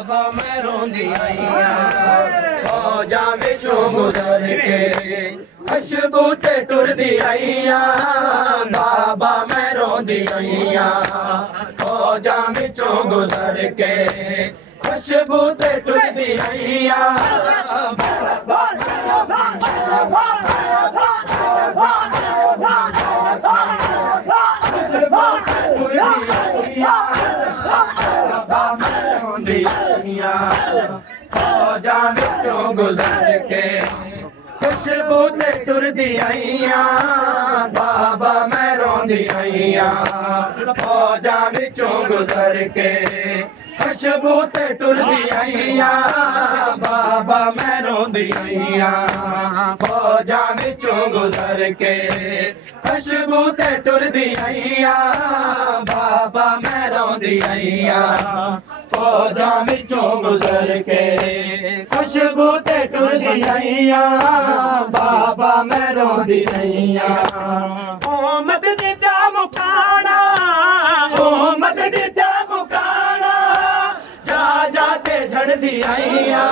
बाबा मैं रोंदी आईया फौजा विचों गुजर के खुशबू ते टुरदी आईया बाबा मैं रोंदी आईया फौजा विचों गुजर के खुशबू ते टुरदी आईया फौजा विचों गुजर के खुशबू ते टुरदी आईया बाबा मैं रोंदी आईया फौजा विचों गुजर के खुशबू ते टुरदी आईया बाबा मैं रोंदी आईया फौजा विचों गुजर के खुशबू ते टुरदी आईया बाबा मैं रोंदी आईया फौजा विचों गुजर के खुशबू ते टुरदी आईया बाबा मैं रोंदी आईया ओ मत दिता मुकाना ओ मत दिता मुकाना जा जाते झड़दी आईया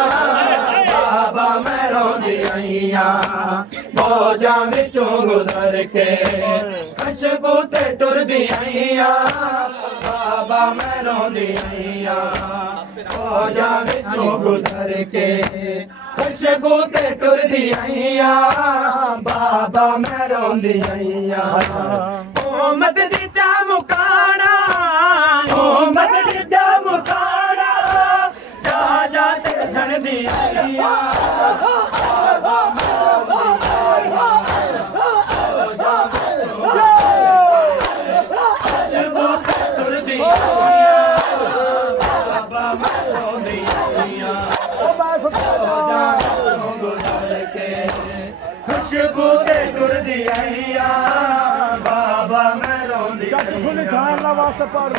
बाबा मैं रोंदी आईया फौजा विचों गुजर के खुशबू ते टुरदी आईया बाबा मैं रोंदी आईया फौजा विचों गुजर के खुशबू ते टुरदी आईया बाबा मैं रोंदी आईया ओ मत दिता मुकाना ओ मत दिता मुकाना जा जाते झड़दी आईया खुशबू ते टुरदी आईया बाबा मैं रोंदी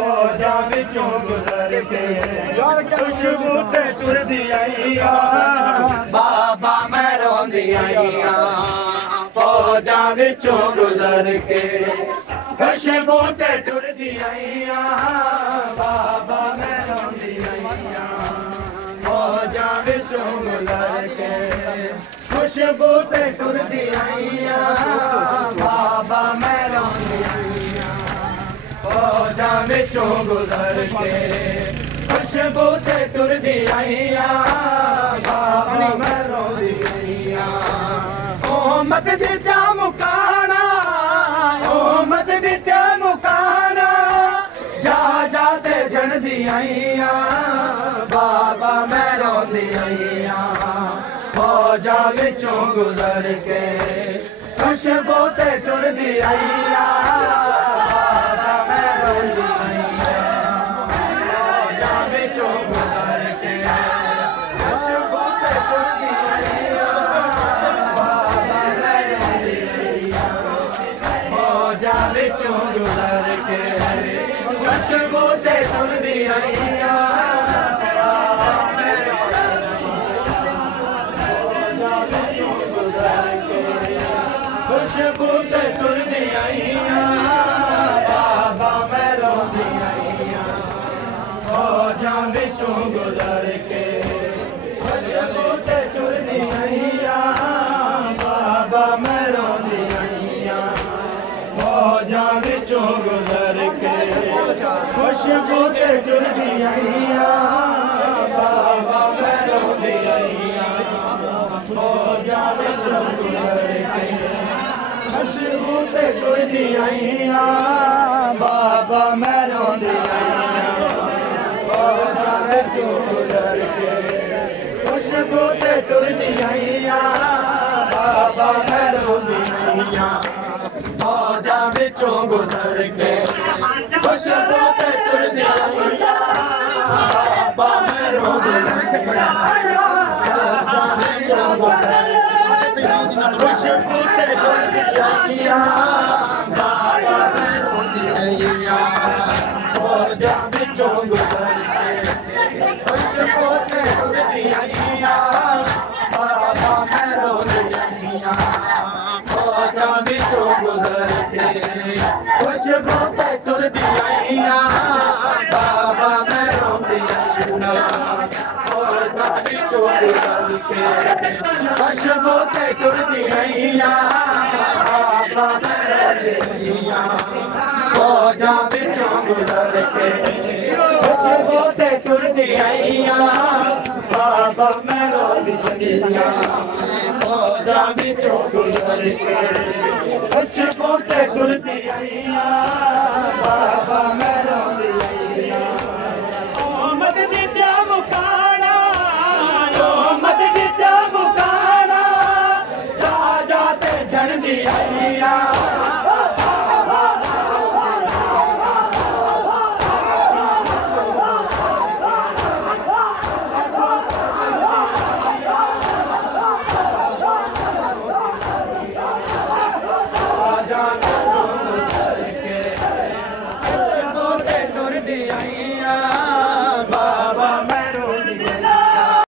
फौजा विचों गुजर के खुशबू ते टुरदी आईया बाबा मैं रोंदी आईया फौजा विचों गुजर के खुशबू ते टुरदी आईया बाबा मैं रोंदी आईया फौजा विचों गुजर के खुशबू ते टुरदी आईया बाबा मैं रोंदी आईया फौजा विचों गुजर के खुशबू ते टुरदी आईया बाबा मैं रोंदी आईया ओ मत दिता मुकाना ओ मत दिता मुकाना जा जाते झड़दी आईया बाबा मैं रोंदी आईया फौजा विचों गुजर के खुशबू ते टुरदी आईया बाबा मैं रोंदी आईया फौजा विचों गुजर के खुशबू ते टुरदी आईया बाबा मैं रोंदी आईया फौजा विचों गुजर के खुशबू ते टुरदी आईया खुशबू ते टुरदी आईया बाबा मैं रोंदी आईया फौजा विचों गुजर के खुशबू ते टुरदी आईया बाबा मैं रोंदी आईया फौजा विचों गुजर के खुशबू ते टुरदी आईया बाबा मैं रोंदी आईया फौजा विचों गुजर के खुशबू ते टुरदी आईया बाबा मैं रोंदी आईया फौजा विचों गुजर के खुशबू ते टुरदी आईया बाबा मैं रोंदी आईया फौजा विचों गुजर के खुशबू ते टुरदी आईया बाबा मैं रोंदी आईया फौजा विचों गुजर खुशबू ते टुरदी आईया बाबा मैं रोंदी आईया फौजा विचों गुजर के खुशबू ते टुरदी आईया बाबा मैं रोंदी आईया फौजा विचों गुजर के खुशबू ते टुरदी आईया बाबा मैं रोंदी खुशबू ते टुरदी रहिया बाबा मेरा फौजा बिचों गुजर के खुशबू ते टुरदी रहिया बाबा मेरा फौजा बिचों गुजर के खुशबू ते टुरदी रहिया बाबा मेरा